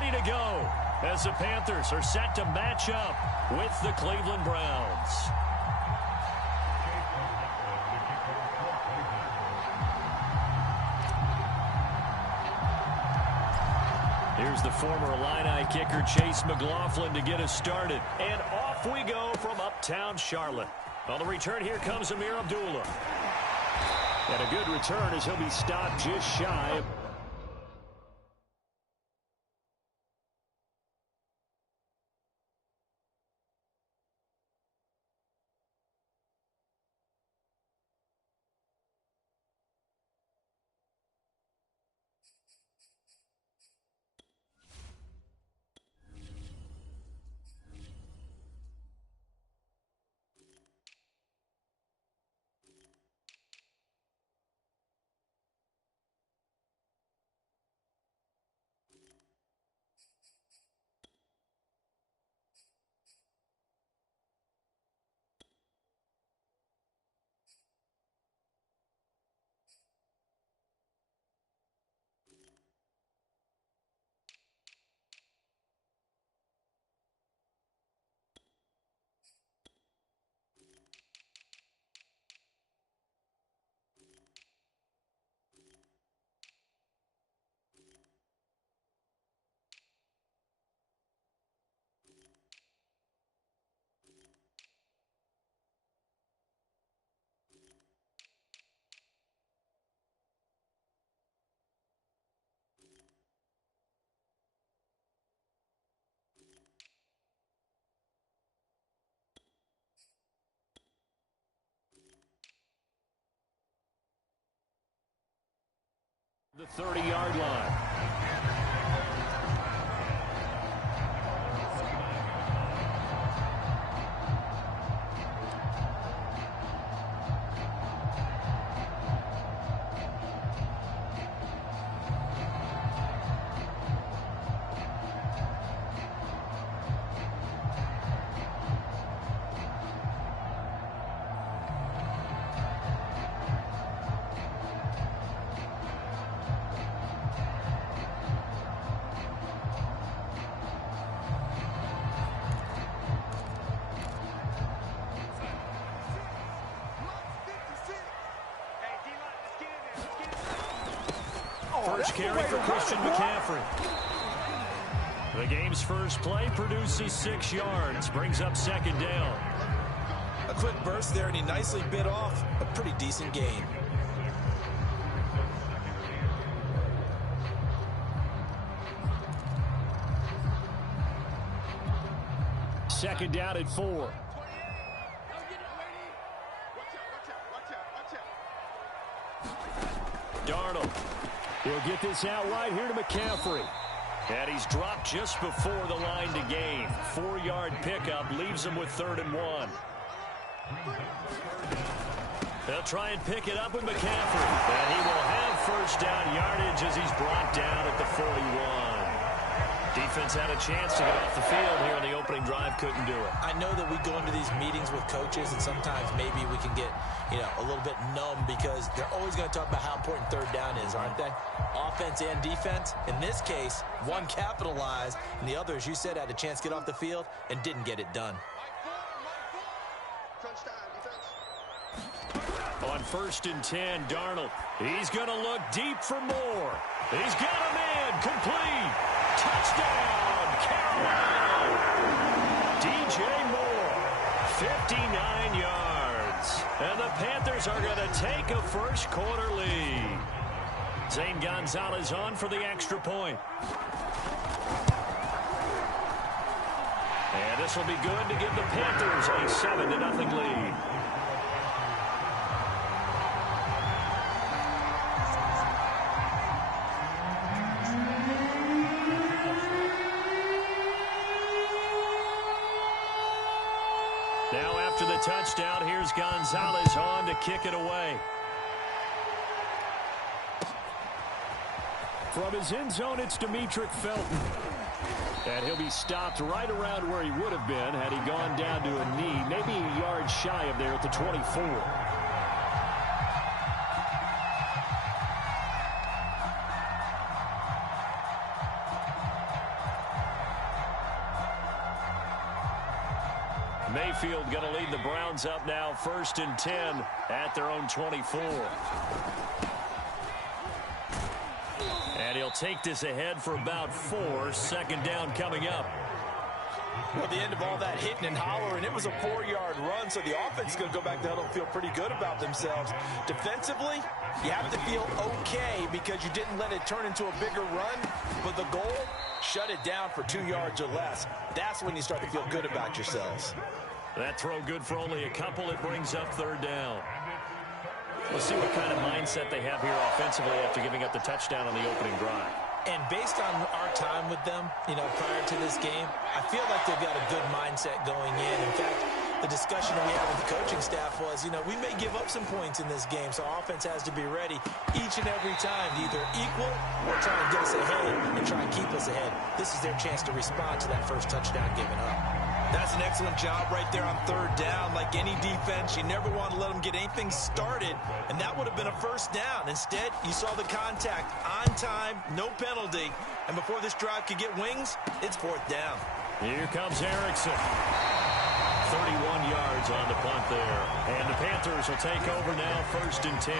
ready to go as the Panthers are set to match up with the Cleveland Browns. Here's the former Illini kicker Chase McLaughlin to get us started. And off we go from uptown Charlotte. On the return, here comes Amir Abdullah. And a good return as he'll be stopped just shy of... The 30-yard line. First carry for Christian McCaffrey. The game's first play produces 6 yards, brings up second down. A quick burst there, and he nicely bit off a pretty decent gain. Second down at 4. Darnold will get this out wide here to McCaffrey. And he's dropped just before the line to gain. 4-yard pickup leaves him with 3rd and 1. They'll try and pick it up with McCaffrey. And he will have first down yardage as he's brought down at the 41. Defense had a chance to get off the field here in the opening drive, couldn't do it. I know that we go into these meetings with coaches, and sometimes maybe we can get, a little bit numb because they're always going to talk about how important 3rd down is, aren't they? Offense and defense. In this case, one capitalized, and the other, as you said, had a chance to get off the field and didn't get it done. On 1st and 10, Darnold. He's going to look deep for more. He's got him in. Complete. Touchdown, Carolina. DJ Moore, 59 yards. And the Panthers are going to take a first quarter lead. Zane Gonzalez on for the extra point. And this will be good to give the Panthers a 7-0 lead. Now after the touchdown, here's Gonzalez on to kick it away. From his end zone, it's Demetric Felton. And he'll be stopped right around where he would have been had he gone down to a knee, maybe a yard shy of there at the 24. Mayfield going to lead the Browns up now, 1st and 10 at their own 24. And he'll take this ahead for about 4. 2nd down coming up. Well, at the end of all that hitting and hollering, it was a 4-yard run, so the offense is going to go back to huddle and feel pretty good about themselves. Defensively, you have to feel okay because you didn't let it turn into a bigger run, but the goal, shut it down for 2 yards or less. That's when you start to feel good about yourselves. That throw good for only a couple. It brings up 3rd down. We'll see what kind of mindset they have here offensively after giving up the touchdown on the opening drive. And based on our time with them, prior to this game, I feel like they've got a good mindset going in. In fact, the discussion that we had with the coaching staff was, we may give up some points in this game, so our offense has to be ready each and every time to either equal or try to get us ahead and try and keep us ahead. This is their chance to respond to that first touchdown given up. That's an excellent job right there on 3rd down. Like any defense, you never want to let them get anything started, and that would have been a 1st down. Instead, you saw the contact on time, no penalty, and before this drive could get wings, it's 4th down. Here comes Erickson. 31 yards on the punt there, and the Panthers will take over now, 1st and 10.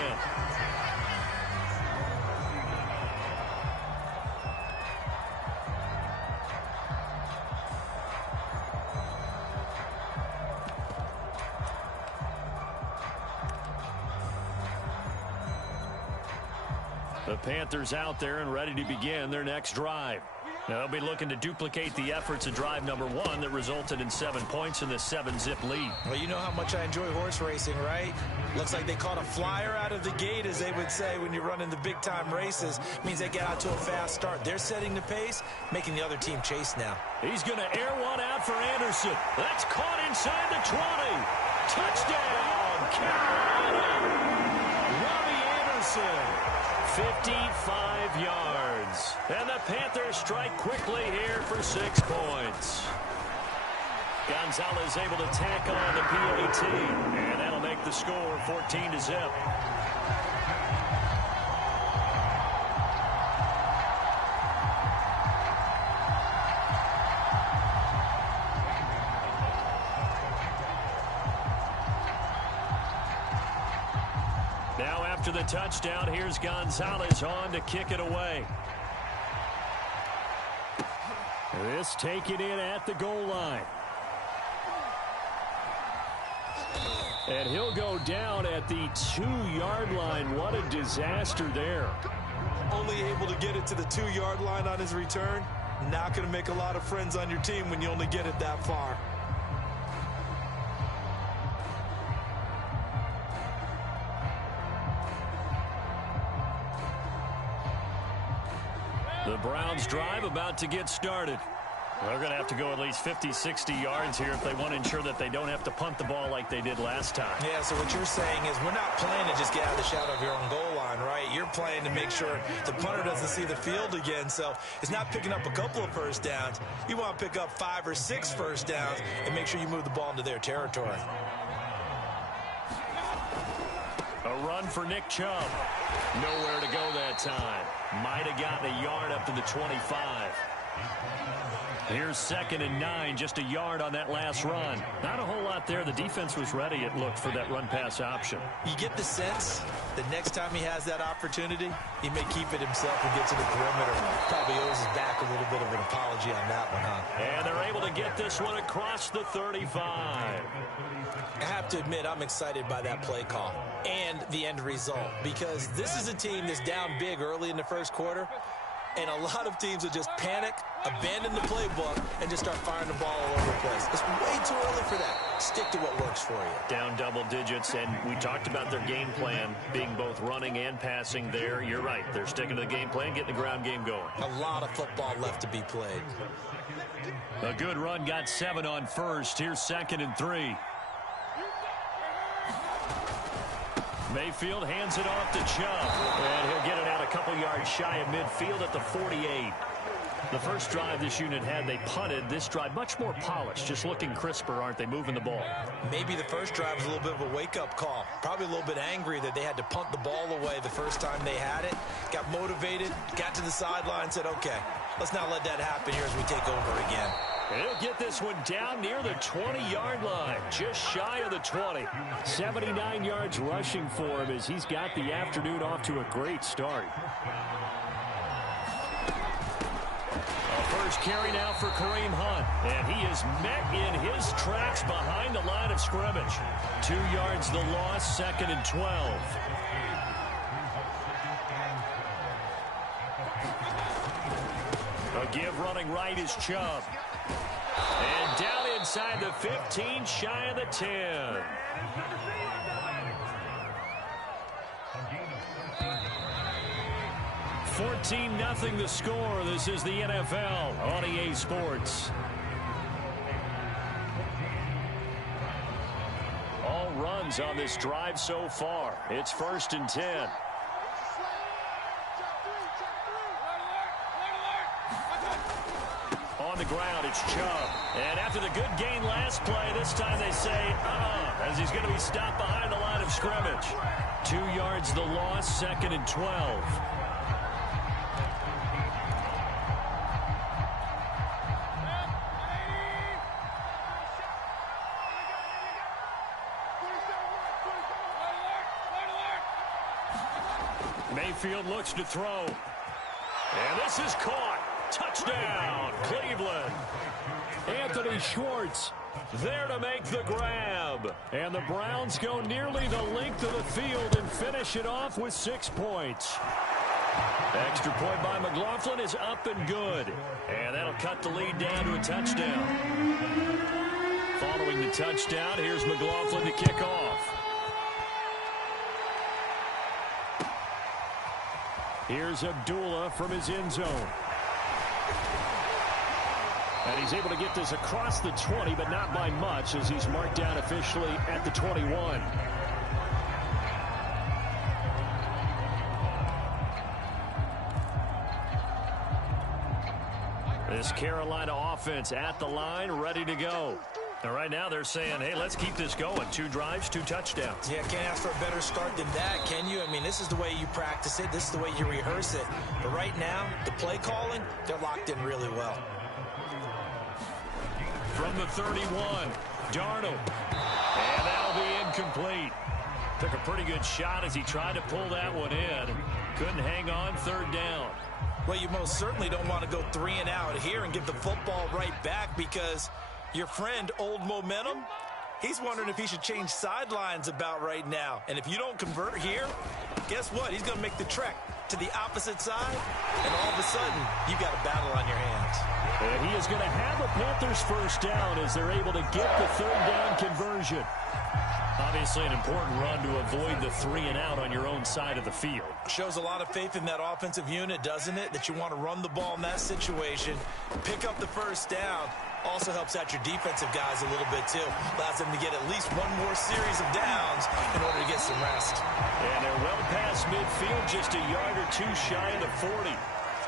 The Panthers out there and ready to begin their next drive. Now they'll be looking to duplicate the efforts of drive number 1 that resulted in 7 points in this 7-zip lead. Well, you know how much I enjoy horse racing, right? Looks like they caught a flyer out of the gate, as they would say when you're running the big-time races. Means they get out to a fast start. They're setting the pace, making the other team chase now. He's going to air one out for Anderson. That's caught inside the 20. Touchdown, Carolina. Robbie Anderson. 55 yards. And the Panthers strike quickly here for 6 points. Gonzalez able to tack on the PAT. And that'll make the score 14-0. Now after the touchdown, here's Gonzalez on to kick it away. This taken in at the goal line. And he'll go down at the 2-yard line. What a disaster there. Only able to get it to the 2-yard line on his return. Not going to make a lot of friends on your team when you only get it that far. The Browns drive about to get started. They're going to have to go at least 50, 60 yards here if they want to ensure that they don't have to punt the ball like they did last time. Yeah, so what you're saying is we're not playing to just get out of the shadow of your own goal line, right? You're playing to make sure the punter doesn't see the field again. So it's not picking up a couple of first downs. You want to pick up 5 or 6 first downs and make sure you move the ball into their territory. A run for Nick Chubb. Nowhere to go that time. Might have gotten a yard up to the 25. Here's 2nd and 9, just a yard on that last run. Not a whole lot there. The defense was ready, it looked, for that run-pass option. You get the sense that next time he has that opportunity, he may keep it himself and get to the perimeter. Probably owes his back a little bit of an apology on that one, huh? And they're able to get this one across the 35. I have to admit, I'm excited by that play call and the end result, because this is a team that's down big early in the first quarter, and a lot of teams will just panic, abandon the playbook, and just start firing the ball all over the place. It's way too early for that. Stick to what works for you. Down double digits, and we talked about their game plan being both running and passing there. You're right. They're sticking to the game plan, getting the ground game going. A lot of football left to be played. A good run, got 7 on first. Here's 2nd and 3. Mayfield hands it off to Chubb, and he'll get it out a couple yards shy of midfield at the 48. The first drive this unit had, they punted. This drive, much more polished, just looking crisper, aren't they, moving the ball? Maybe the first drive was a little bit of a wake-up call. Probably a little bit angry that they had to punt the ball away the first time they had it. Got motivated, got to the sideline, said, okay, let's not let that happen here as we take over again. And he'll get this one down near the 20-yard line, just shy of the 20. 79 yards rushing for him as he's got the afternoon off to a great start. First carry now for Kareem Hunt, and he is met in his tracks behind the line of scrimmage. 2 yards the loss, 2nd and 12. A give running right is Chubb. And down inside the 15, shy of the 10. $14-0 the score. This is the NFL on EA Sports. All runs on this drive so far. It's 1st and 10. On the ground, it's Chubb. And after the good gain last play, this time they say, as he's going to be stopped behind the line of scrimmage. 2 yards the loss, 2nd and 12. Mayfield looks to throw. And this is caught. Touchdown, Cleveland. Anthony Schwartz there to make the grab. And the Browns go nearly the length of the field and finish it off with 6 points. Extra point by McLaughlin is up and good. And that'll cut the lead down to a touchdown. Following the touchdown, here's McLaughlin to kick off. Here's Abdullah from his end zone. And he's able to get this across the 20, but not by much, as he's marked down officially at the 21. This Carolina offense at the line, ready to go. And right now they're saying, hey, let's keep this going. 2 drives, 2 touchdowns. Yeah, can't ask for a better start than that, can you? I mean, this is the way you practice it. This is the way you rehearse it. But right now, the play calling, they're locked in really well. From the 31, Darnold. And that'll be incomplete. Took a pretty good shot as he tried to pull that one in. Couldn't hang on, 3rd down. Well, you most certainly don't want to go 3 and out here and get the football right back, because your friend, Old Momentum, he's wondering if he should change sidelines about right now. And if you don't convert here, guess what? He's going to make the trek to the opposite side, and all of a sudden, you've got a battle on your hands. And he is going to have the Panthers first down as they're able to get the 3rd down conversion. Obviously an important run to avoid the 3 and out on your own side of the field. Shows a lot of faith in that offensive unit, doesn't it? That you want to run the ball in that situation. Pick up the first down. Also helps out your defensive guys a little bit too. Allows them to get at least 1 more series of downs in order to get some rest. And they're well past midfield, just a yard or 2 shy of the 40.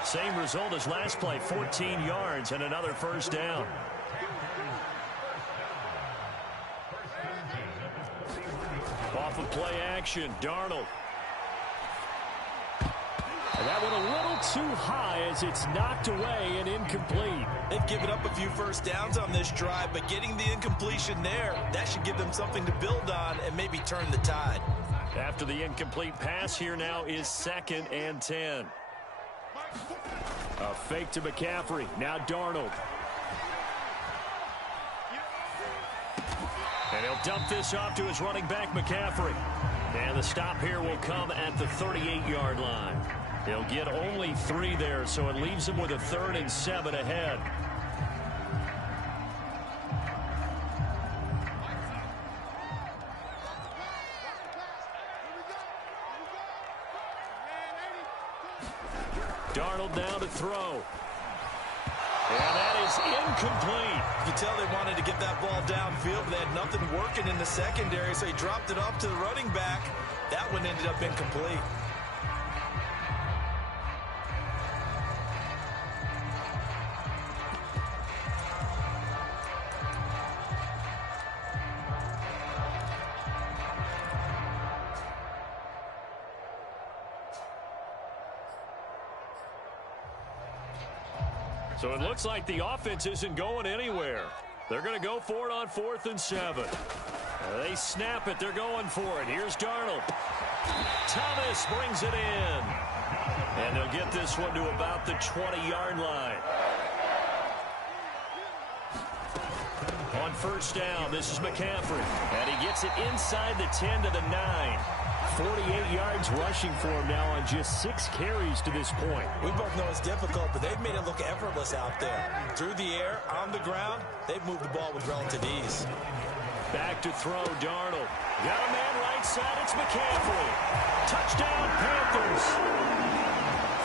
Same result as last play, 14 yards and another first down. Off of play action, Darnold. And that one a little too high as it's knocked away and incomplete. They've given up a few first downs on this drive, but getting the incompletion there, that should give them something to build on and maybe turn the tide. After the incomplete pass, here now is 2nd and 10. A fake to McCaffrey. Now Darnold. And he'll dump this off to his running back, McCaffrey. And the stop here will come at the 38-yard line. He'll get only 3 there, so it leaves him with a 3rd and 7 ahead. Darnold now to throw. And that is incomplete. You tell they wanted to get that ball downfield, but they had nothing working in the secondary, so he dropped it off to the running back. That one ended up incomplete. So it looks like the offense isn't going anywhere. They're going to go for it on 4th and 7. They snap it. They're going for it. Here's Darnold. Thomas brings it in. And they'll get this one to about the 20-yard line. On 1st down, this is McCaffrey. And he gets it inside the 10 to the 9. 48 yards rushing for him now on just 6 carries to this point. We both know it's difficult, but they've made it look effortless out there. Through the air, on the ground, they've moved the ball with relative ease. Back to throw, Darnold. Got a man right side, it's McCaffrey. Touchdown, Panthers.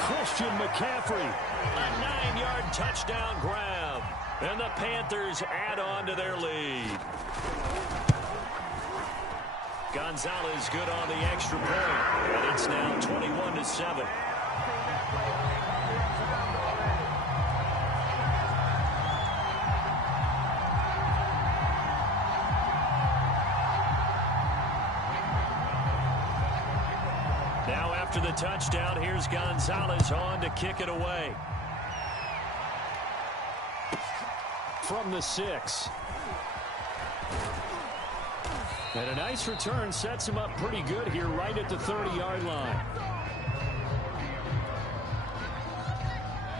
Christian McCaffrey, a 9-yard touchdown grab. And the Panthers add on to their lead. Gonzalez good on the extra point. And it's now 21-7. Now after the touchdown, here's Gonzalez on to kick it away. From the 6. And a nice return sets him up pretty good here right at the 30-yard line.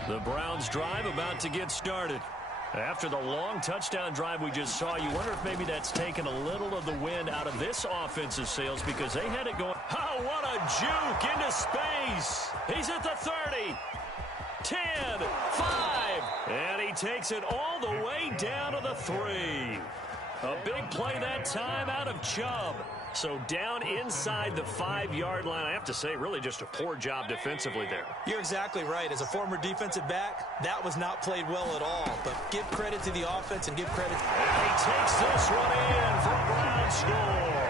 The Browns drive about to get started. After the long touchdown drive we just saw, you wonder if maybe that's taken a little of the wind out of this offensive sails because they had it going. Oh, what a juke into space. He's at the 30. 10, 5, and he takes it all the way down to the 3. A big play that time out of Chubb. So down inside the 5-yard line. I have to say, really just a poor job defensively there. You're exactly right. As a former defensive back, that was not played well at all. But give credit to the offense and give credit. And he takes this one in for a Brown score.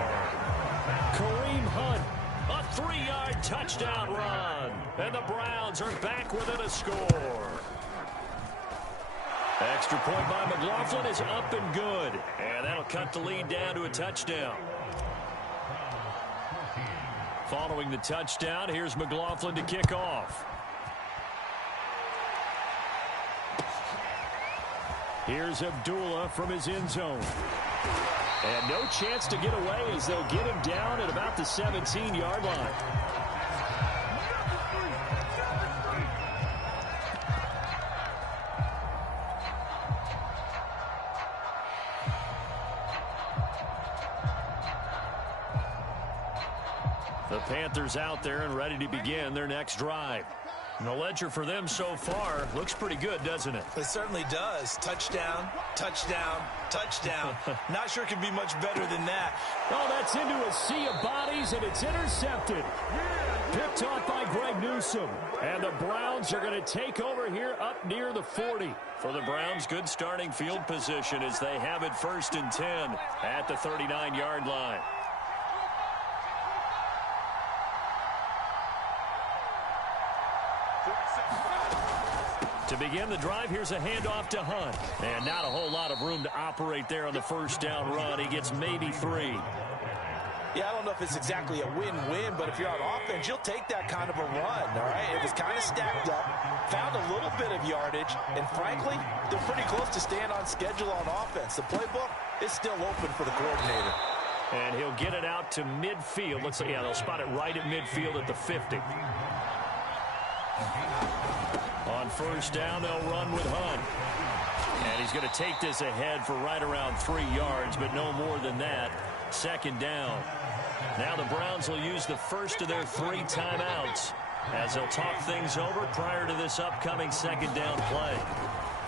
Kareem Hunt, a 3-yard touchdown run. And the Browns are back within a score. Extra point by McLaughlin is up and good. And that'll cut the lead down to a touchdown. Following the touchdown, here's McLaughlin to kick off. Here's Abdullah from his end zone. And no chance to get away as they'll get him down at about the 17-yard line. The Panthers out there and ready to begin their next drive. And the ledger for them so far looks pretty good, doesn't it? It certainly does. Touchdown, touchdown, touchdown. Not sure it can be much better than that. Oh, that's into a sea of bodies, and it's intercepted. Picked off by Greg Newsome. And the Browns are going to take over here up near the 40. For the Browns, good starting field position as they have it 1st and 10 at the 39-yard line. To begin the drive, here's a handoff to Hunt. And not a whole lot of room to operate there on the 1st down run. He gets maybe 3. Yeah, I don't know if it's exactly a win-win, but if you're on offense, you'll take that kind of a run, all right? It was kind of stacked up, found a little bit of yardage, and frankly, they're pretty close to staying on schedule on offense. The playbook is still open for the coordinator. And he'll get it out to midfield. Looks like, yeah, they'll spot it right at midfield at the 50. On 1st down, they'll run with Hunt. And he's going to take this ahead for right around 3 yards, but no more than that. 2nd down. Now the Browns will use the first of their 3 timeouts as they'll talk things over prior to this upcoming 2nd down play.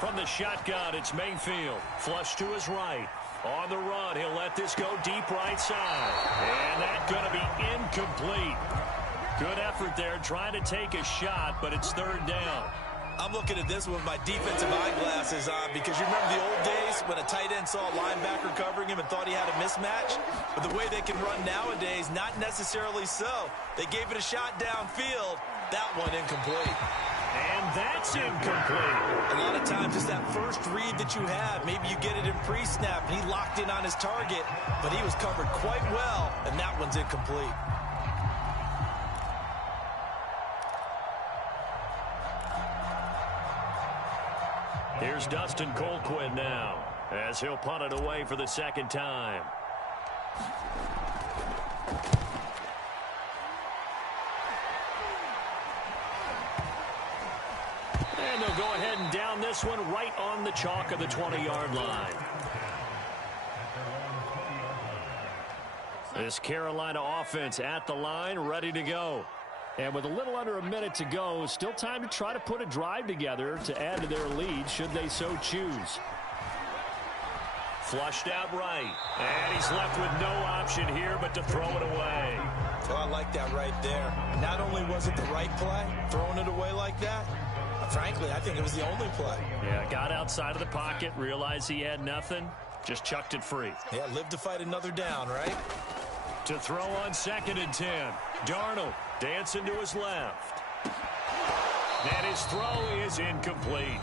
From the shotgun, it's Mayfield. Flush to his right. On the run, he'll let this go deep right side. And that's going to be incomplete. Good effort there, trying to take a shot, but it's 3rd down. I'm looking at this with my defensive eyeglasses on because you remember the old days when a tight end saw a linebacker covering him and thought he had a mismatch? But the way they can run nowadays, not necessarily so. They gave it a shot downfield. That one incomplete. And that's incomplete. A lot of times it's that first read that you have. Maybe you get it in pre-snap and he locked in on his target, but he was covered quite well, and that one's incomplete. Here's Dustin Colquitt now, as he'll punt it away for the second time. And they'll go ahead and down this one right on the chalk of the 20-yard line. This Carolina offense at the line, ready to go. And with a little under a minute to go, still time to try to put a drive together to add to their lead should they so choose. Flushed out right. And he's left with no option here but to throw it away. Well, I like that right there. Not only was it the right play, throwing it away like that, frankly, I think it was the only play. Yeah, got outside of the pocket, realized he had nothing, just chucked it free. Yeah, live to fight another down, right? To throw on 2nd and 10. Darnold dancing to his left. And his throw is incomplete.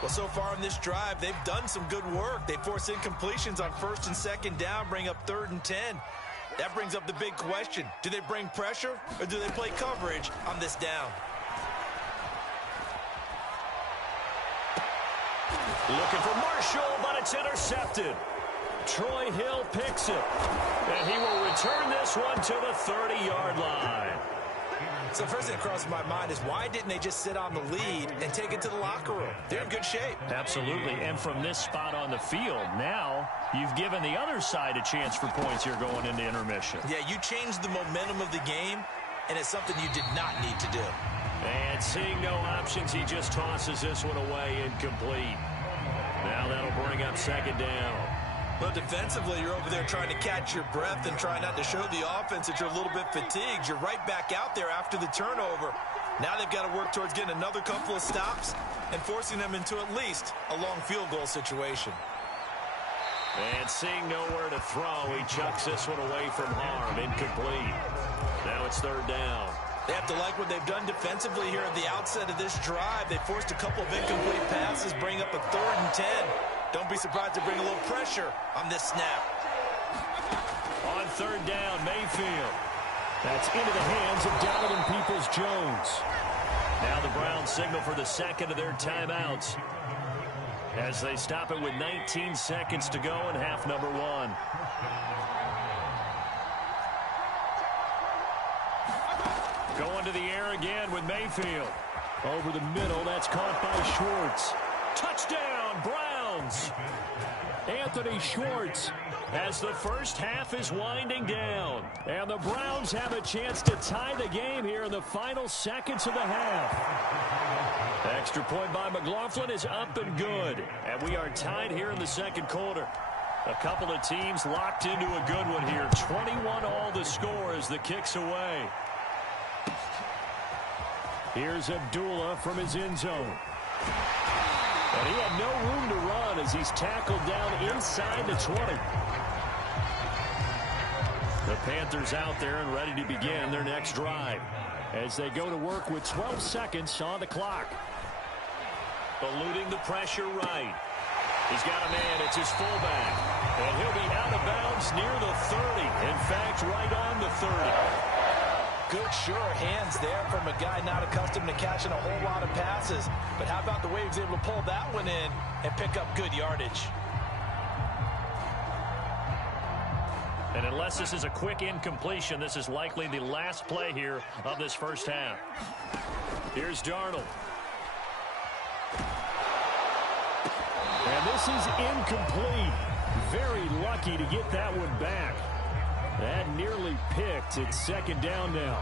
Well, so far in this drive, they've done some good work. They force incompletions on 1st and 2nd down, bring up 3rd and 10. That brings up the big question. Do they bring pressure or do they play coverage on this down? Looking for Marshall, but it's intercepted. Troy Hill picks it. And he will return this one to the 30-yard line. So first thing that crosses my mind is why didn't they just sit on the lead and take it to the locker room? They're in good shape. Absolutely. And from this spot on the field, now you've given the other side a chance for points here going into intermission. Yeah, you changed the momentum of the game, and it's something you did not need to do. And seeing no options, he just tosses this one away incomplete. Now that'll bring up 2nd down. But defensively, you're over there trying to catch your breath and try not to show the offense that you're a little bit fatigued. You're right back out there after the turnover. Now they've got to work towards getting another couple of stops and forcing them into at least a long field goal situation. And seeing nowhere to throw, he chucks this one away from harm. Incomplete. Now it's 3rd down. They have to like what they've done defensively here at the outset of this drive. They forced a couple of incomplete passes, bring up a 3rd and 10. Don't be surprised to bring a little pressure on this snap. On 3rd down, Mayfield. That's into the hands of Donovan Peoples-Jones. Now the Browns signal for the 2nd of their timeouts as they stop it with 19 seconds to go in half number 1. Going to the air again with Mayfield. Over the middle, that's caught by Schwartz. Touchdown, Browns! Anthony Schwartz as the first half is winding down. And the Browns have a chance to tie the game here in the final seconds of the half. Extra point by McLaughlin is up and good. And we are tied here in the 2nd quarter. A couple of teams locked into a good one here. 21 all the score as the kick's away. Here's Abdullah from his end zone. And he had no room to run as he's tackled down inside the 20. The Panthers out there and ready to begin their next drive as they go to work with 12 seconds on the clock. Eluding the pressure right. He's got a man. It's his fullback. And he'll be out of bounds near the 30. In fact, right on the 30. Good, sure hands there from a guy not accustomed to catching a whole lot of passes. But how about the way he was able to pull that one in and pick up good yardage? And unless this is a quick incompletion, this is likely the last play here of this first half. Here's Darnold. And this is incomplete. Very lucky to get that one back. That nearly picked. It's 2nd down now.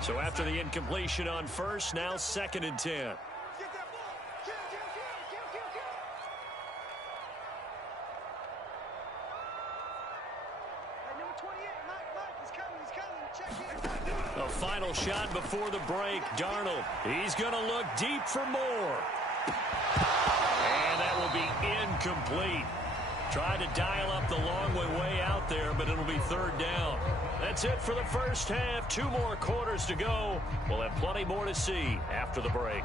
So after the incompletion on 1st, now 2nd and 10. A final shot before the break. Darnold, he's going to look deep for more. And that will be incomplete. Tried to dial up the long way out there, but it'll be 3rd down. That's it for the first half. 2 more quarters to go. We'll have plenty more to see after the break.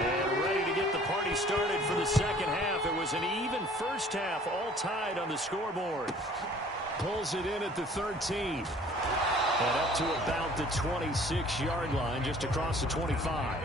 And ready to get the party started for the 2nd half. It was an even first half, all tied on the scoreboard. Pulls it in at the 13. And up to about the 26-yard line, just across the 25.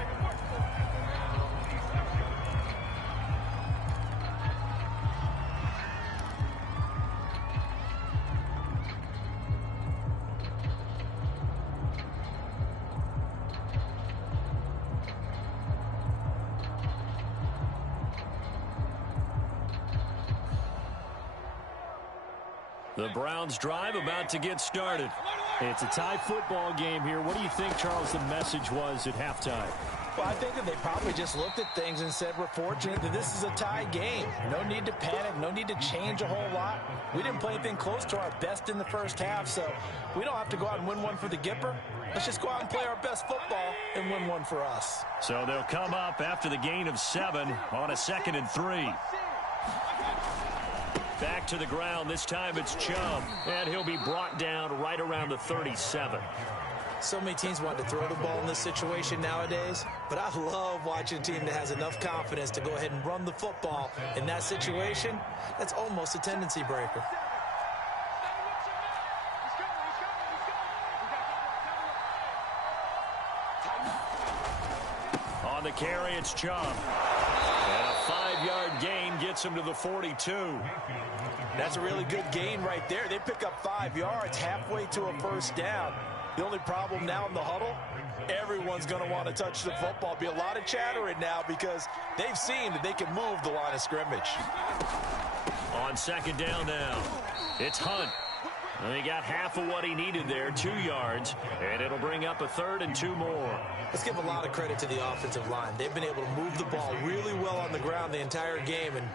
The Browns drive about to get started. It's a tie football game here. What do you think, Charles, the message was at halftime? Well, I think that they probably just looked at things and said, we're fortunate that this is a tie game. No need to panic, no need to change a whole lot. We didn't play anything close to our best in the first half, so we don't have to go out and win one for the Gipper. Let's just go out and play our best football and win one for us. So they'll come up after the gain of 7 on a 2nd and 3. Back to the ground. This time it's Chubb, and he'll be brought down right around the 37. So many teams want to throw the ball in this situation nowadays, but I love watching a team that has enough confidence to go ahead and run the football in that situation. That's almost a tendency breaker. On the carry, it's Chubb. And a 5-yard gain gets him to the 42. That's a really good gain right there. They pick up 5 yards halfway to a first down. The only problem now in the huddle, everyone's going to want to touch the football. Be a lot of chattering now because they've seen that they can move the line of scrimmage. On 2nd down now, it's Hunt. And he got half of what he needed there, 2 yards, and it'll bring up a 3rd and 2 more. Let's give a lot of credit to the offensive line. They've been able to move the ball really well on the ground the entire game. And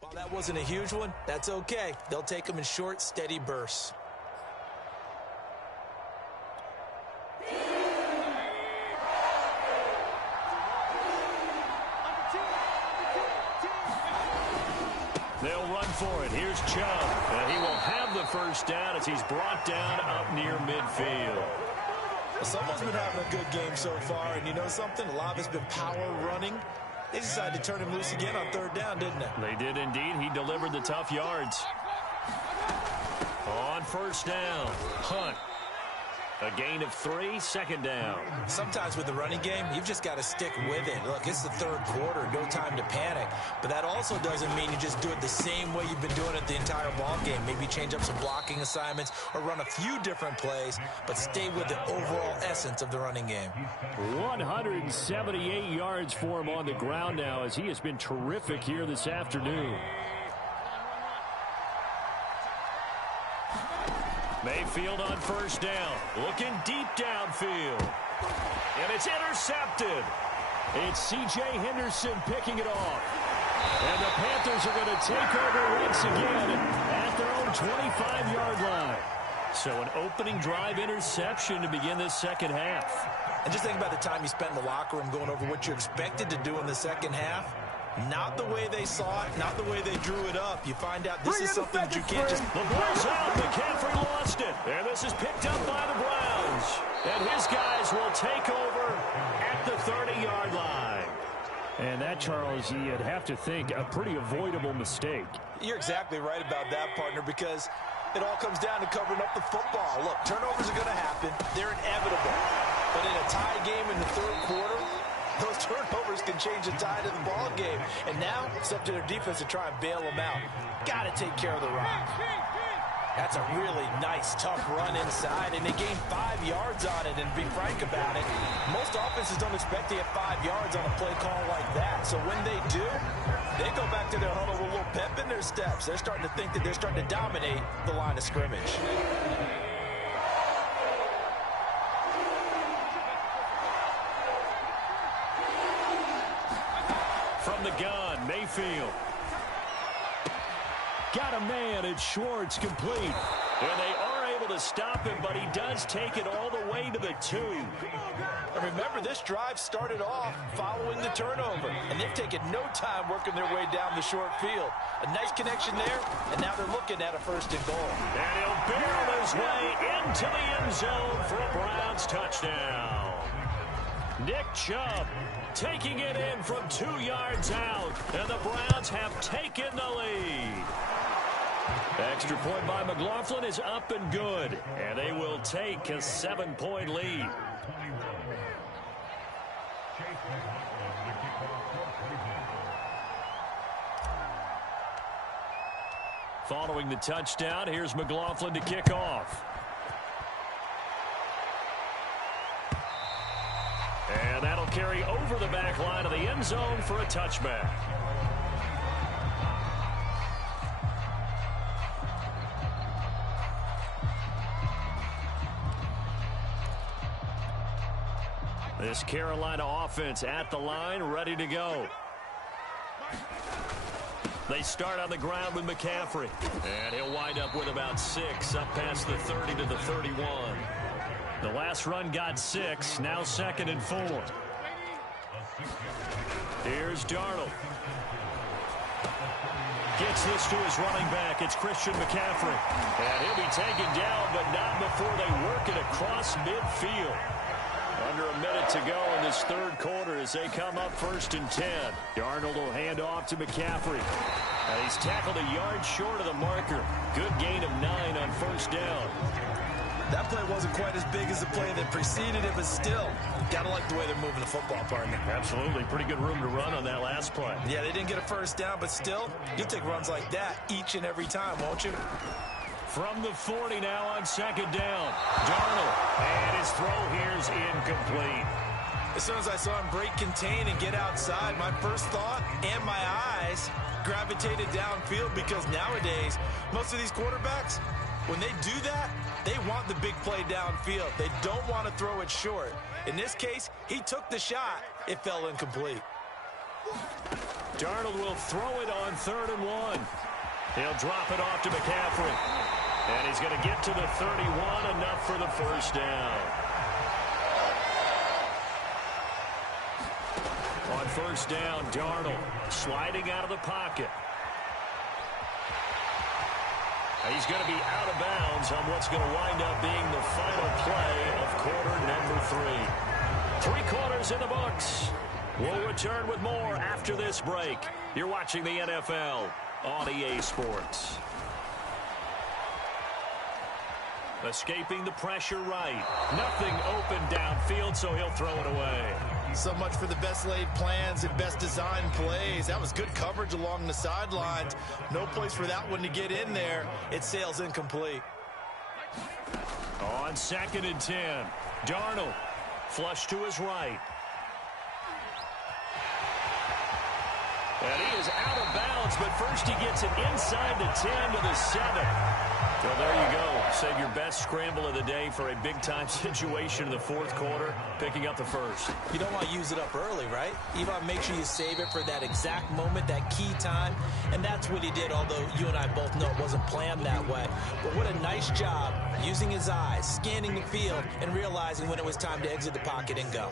while that wasn't a huge one, that's okay. They'll take them in short, steady bursts. They'll run for it. Here's Chubb. And he will have the first down as he's brought down up near midfield. Well, someone's been having a good game so far, and you know something? A lot of it's been power running. They decided to turn him loose again on 3rd down, didn't they? They did indeed. He delivered the tough yards. On 1st down, Hunt. A gain of 3, 2nd down. Sometimes with the running game, you've just got to stick with it. Look, it's the 3rd quarter, no time to panic. But that also doesn't mean you just do it the same way you've been doing it the entire ball game. Maybe change up some blocking assignments or run a few different plays, but stay with the overall essence of the running game. 178 yards for him on the ground now as he has been terrific here this afternoon. Mayfield on 1st down, looking deep downfield. And it's intercepted. It's C.J. Henderson picking it off. And the Panthers are going to take over once again at their own 25-yard line. So an opening drive interception to begin this 2nd half. And just think about the time you spent in the locker room going over what you expected to do in the 2nd half. Not the way they saw it, not the way they drew it up. You find out this is something that you can't just... The ball's out. McCaffrey lost it. And this is picked up by the Browns. And his guys will take over at the 30-yard line. And that, Charles, you'd have to think a pretty avoidable mistake. You're exactly right about that, partner, because it all comes down to covering up the football. Look, turnovers are going to happen. They're inevitable. But in a tie game in the 3rd quarter, those turnovers can change the tide of the ball game. And now, it's up to their defense to try and bail them out. Got to take care of the rock. That's a really nice, tough run inside, and they gained 5 yards on it. And to be frank about it, most offenses don't expect to get 5 yards on a play call like that. So when they do, they go back to their huddle with a little pep in their steps. They're starting to think that they're starting to dominate the line of scrimmage. From the gun, Mayfield. Got a man at Schwartz, complete. And they are able to stop him, but he does take it all the way to the 2. And remember, this drive started off following the turnover, and they've taken no time working their way down the short field. A nice connection there, and now they're looking at a 1st and goal. And he'll barrel his way into the end zone for a Browns touchdown. Nick Chubb taking it in from 2 yards out, and the Browns have taken the lead. Extra point by McLaughlin is up and good, and they will take a 7-point lead. Following the touchdown, here's McLaughlin to kick off. And that'll carry over the back line of the end zone for a touchback. This Carolina offense at the line, ready to go. They start on the ground with McCaffrey. And he'll wind up with about 6, up past the 30 to the 31. The last run got 6, now 2nd and 4. Here's Darnold. Gets this to his running back. It's Christian McCaffrey. And he'll be taken down, but not before they work it across midfield. Under a minute to go in this 3rd quarter as they come up 1st and 10. Darnold will hand off to McCaffrey. And he's tackled a yard short of the marker. Good gain of 9 on 1st down. That play wasn't quite as big as the play that preceded it, but still, gotta like the way they're moving the football, partner. Absolutely. Pretty good room to run on that last play. Yeah, they didn't get a 1st down, but still, you'll take runs like that each and every time, won't you? From the 40 now on 2nd down. Darnold. And his throw here is incomplete. As soon as I saw him break contain and get outside, my first thought and my eyes gravitated downfield, because nowadays, most of these quarterbacks, when they do that, they want the big play downfield. They don't want to throw it short. In this case, he took the shot. It fell incomplete. Darnold will throw it on 3rd and 1. He'll drop it off to McCaffrey. And he's going to get to the 31, enough for the 1st down. On 1st down, Darnold sliding out of the pocket. He's going to be out of bounds on what's going to wind up being the final play of quarter number 3. 3 quarters in the books. We'll return with more after this break. You're watching the NFL on EA Sports. Escaping the pressure right. Nothing open downfield, so he'll throw it away. So much for the best laid plans and best designed plays. That was good coverage along the sidelines. No place for that one to get in there. It sails incomplete. On 2nd and 10, Darnold flush to his right. And he is out of bounds, but first he gets it inside the 10 to the 7. Well, there you go. Save your best scramble of the day for a big-time situation in the 4th quarter, picking up the 1st. You don't want to use it up early, right? You want to make sure you save it for that exact moment, that key time, and that's what he did, although you and I both know it wasn't planned that way. But what a nice job using his eyes, scanning the field, and realizing when it was time to exit the pocket and go.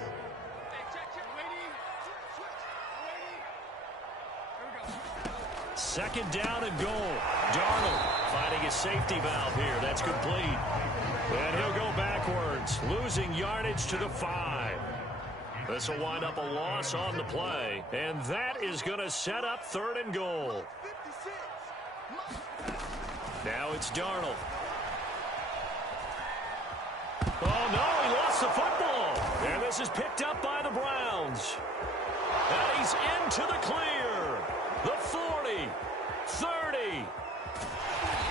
Second down and goal. Darnold finding his safety valve here. That's complete. And he'll go backwards, losing yardage to the 5. This will wind up a loss on the play, and that is going to set up 3rd and goal. Now it's Darnold. Oh, no, he lost the football. And this is picked up by the Browns. And he's into the clear. The 40, 30.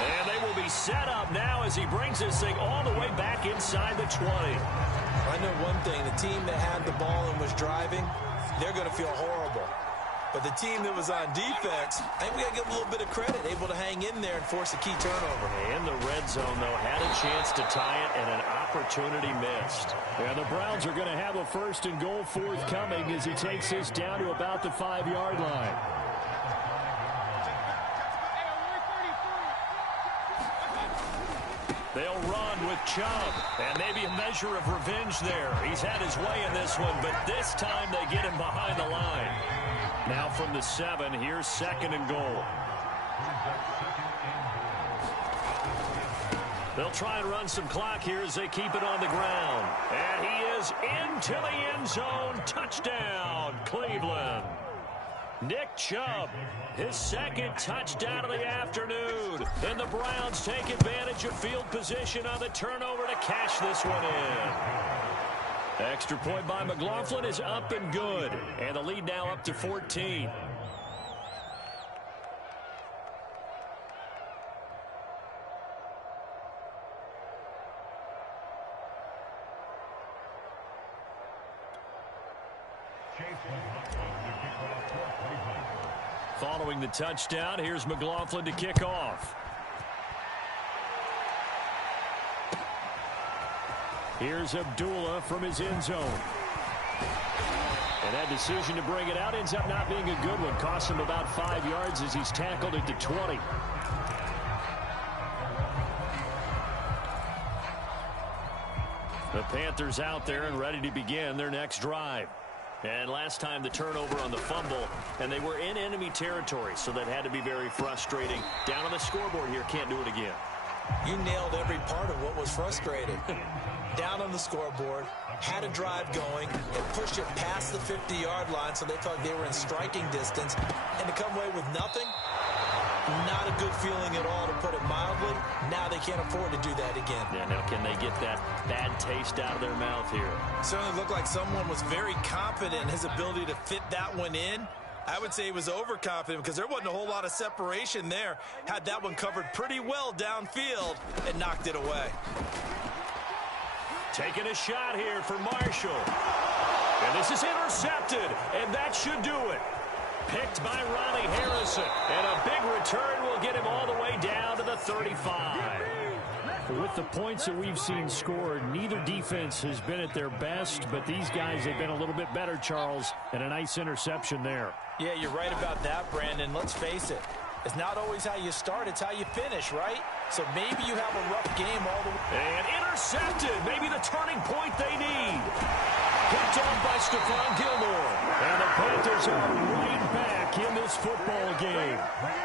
And they will be set up now as he brings this thing all the way back inside the 20. I know one thing. The team that had the ball and was driving, they're going to feel horrible. But the team that was on defense, I think we got to give them a little bit of credit, able to hang in there and force a key turnover. In the red zone, though, had a chance to tie it and an opportunity missed. And the Browns are going to have a 1st and goal forthcoming as he takes this down to about the 5-yard line. They'll run with Chubb, and maybe a measure of revenge there. He's had his way in this one, but this time they get him behind the line. Now from the 7, here's 2nd and goal. They'll try and run some clock here as they keep it on the ground. And he is into the end zone. Touchdown, Cleveland. Nick Chubb, his second touchdown of the afternoon. And the Browns take advantage of field position on the turnover to cash this one in. Extra point by McLaughlin is up and good. And the lead now up to 14. Following the touchdown, here's McLaughlin to kick off. Here's Abdullah from his end zone. And that decision to bring it out ends up not being a good one. Costs him about 5 yards as he's tackled at the 20. The Panthers out there and ready to begin their next drive. And last time the turnover on the fumble, and they were in enemy territory, so that had to be very frustrating. Down on the scoreboard here, can't do it again. You nailed every part of what was frustrating. Down on the scoreboard, had a drive going, and pushed it past the 50-yard line so they felt they were in striking distance, and to come away with nothing, not a good feeling at all, to put it mildly. Now they can't afford to do that again. Yeah, now can they get that bad taste out of their mouth here? Certainly looked like someone was very confident in his ability to fit that one in. I would say he was overconfident because there wasn't a whole lot of separation there. Had that one covered pretty well downfield and knocked it away. Taking a shot here for Marshall. And this is intercepted, and that should do it. Picked by Ronnie Harrison, and a big return will get him all the way down to the 35. With the points that we've seen scored, neither defense has been at their best, but these guys have been a little bit better, Charles, and a nice interception there. Yeah, you're right about that, Brandon. Let's face it. It's not always how you start, it's how you finish, right? So maybe you have a rough game all the way. And intercepted. Maybe the turning point they need. Picked off by Stephon Gilmore. And the Panthers are right back in this football game.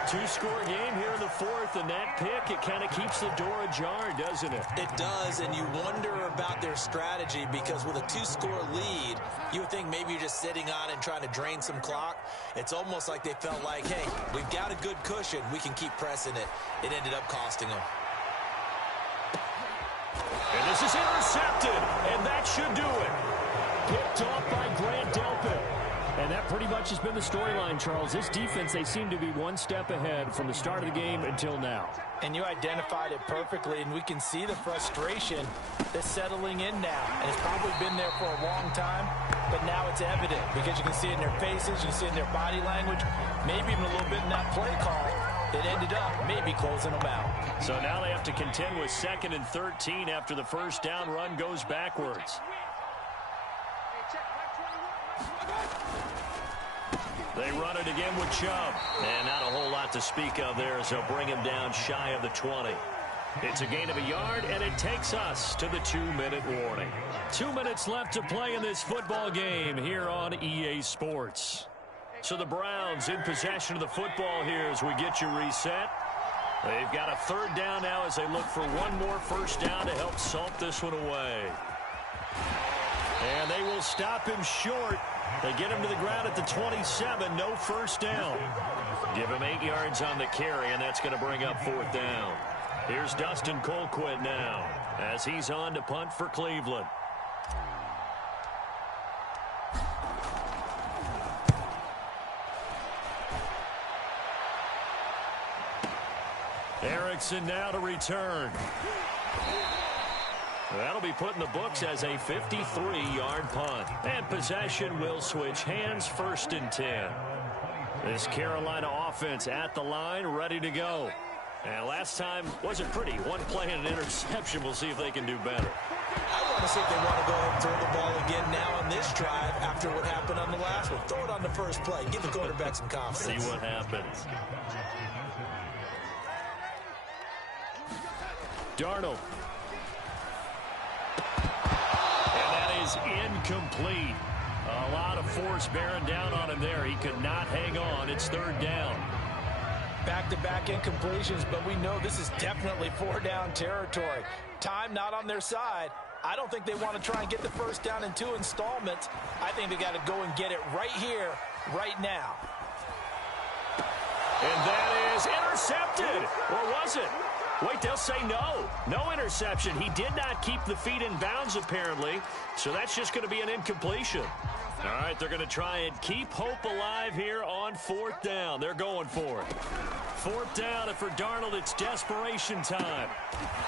Two-score game here in the fourth, and that pick, it kind of keeps the door ajar, doesn't it? It does, and you wonder about their strategy because with a two-score lead, you would think maybe you're just sitting on it and trying to drain some clock. It's almost like they felt like, hey, we've got a good cushion. We can keep pressing it. It ended up costing them. And this is intercepted, and that should do it. Picked off by Grant Delpit. And that pretty much has been the storyline, Charles. This defense, they seem to be one step ahead from the start of the game until now. And you identified it perfectly, and we can see the frustration that's settling in now. And it's probably been there for a long time, but now it's evident because you can see it in their faces, you can see it in their body language, maybe even a little bit in that play call. It ended up maybe closing them out. So now they have to contend with 2nd and 13 after the first down run goes backwards. They run it again with Chubb. And not a whole lot to speak of there as they'll bring him down shy of the 20. It's a gain of a yard, and it takes us to the 2-minute warning. 2 minutes left to play in this football game here on EA Sports. So the Browns in possession of the football here as we get you reset. They've got a 3rd down now as they look for one more first down to help salt this one away. And they will stop him short. They get him to the ground at the 27. No first down. Give him 8 yards on the carry, and that's going to bring up 4th down. Here's Dustin Colquitt now as he's on to punt for Cleveland. Erickson now to return. That'll be put in the books as a 53-yard punt. And possession will switch hands, 1st and 10. This Carolina offense at the line, ready to go. And last time wasn't pretty. One play and an interception. We'll see if they can do better. I want to see if they want to go ahead and throw the ball again now on this drive after what happened on the last one. Throw it on the first play. Give the quarterback some confidence. See what happens. Darnold. And that is incomplete. A lot of force bearing down on him there. He could not hang on. It's 3rd down. Back-to-back incompletions, but we know this is definitely 4-down territory. Time not on their side. I don't think they want to try and get the first down in 2 installments. I think they got to go and get it right here, right now. And that is intercepted. Or was it? Wait, they'll say no. No interception. He did not keep the feet in bounds, apparently. So that's just going to be an incompletion. All right, they're going to try and keep hope alive here on 4th down. They're going for it. 4th down, and for Darnold, it's desperation time.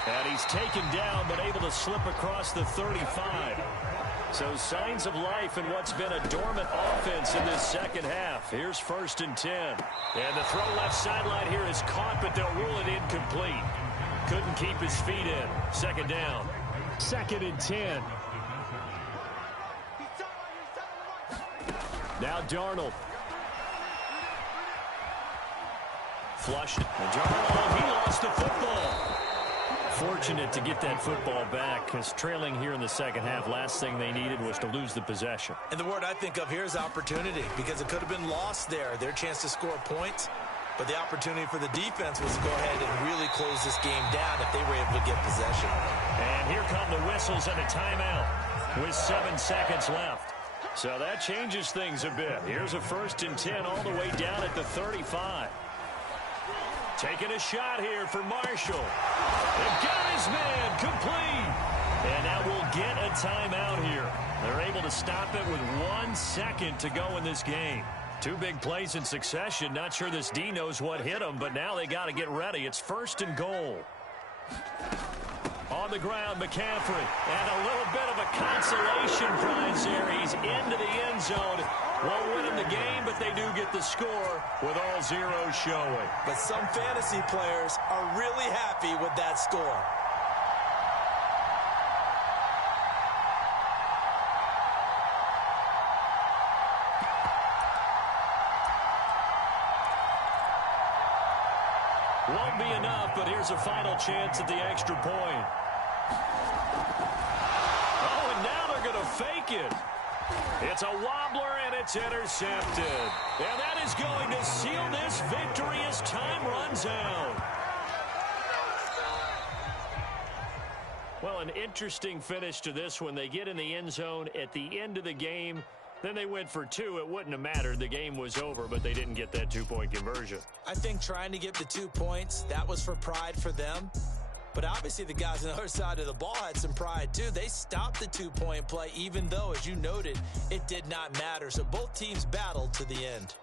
And he's taken down, but able to slip across the 35. So signs of life in what's been a dormant offense in this second half. Here's 1st and 10. And the throw left sideline here is caught, but they'll rule it incomplete. Couldn't keep his feet in. 2nd down. 2nd and 10. Now Darnold. Flushed. And Darnold, he lost the football. Fortunate to get that football back, because trailing here in the second half, last thing they needed was to lose the possession. And the word I think of here is opportunity, because it could have been lost there. Their chance to score points, but the opportunity for the defense was to go ahead and really close this game down if they were able to get possession. And here come the whistles and a timeout with 7 seconds left. So that changes things a bit. Here's a 1st and 10 all the way down at the 35. Taking a shot here for Marshall. They've got his man complete. And now we'll get a timeout here. They're able to stop it with 1 second to go in this game. 2 big plays in succession. Not sure this D knows what hit him, but now they got to get ready. It's 1st and goal. On the ground, McCaffrey. And a little bit of a consolation prize there. He's into the end zone. Won't win them the game, but they do get the score with all zeros showing. But some fantasy players are really happy with that score. Won't be enough, but here's a final chance at the extra point. Oh, and now they're going to fake it. It's a wobbler, and it's intercepted. And that is going to seal this victory as time runs out. Well, an interesting finish to this one. They get in the end zone at the end of the game. Then they went for 2. It wouldn't have mattered. The game was over, but they didn't get that 2-point conversion. I think trying to get the 2 points, that was for pride for them. But obviously the guys on the other side of the ball had some pride too. They stopped the 2-point play, even though, as you noted, it did not matter. So both teams battled to the end.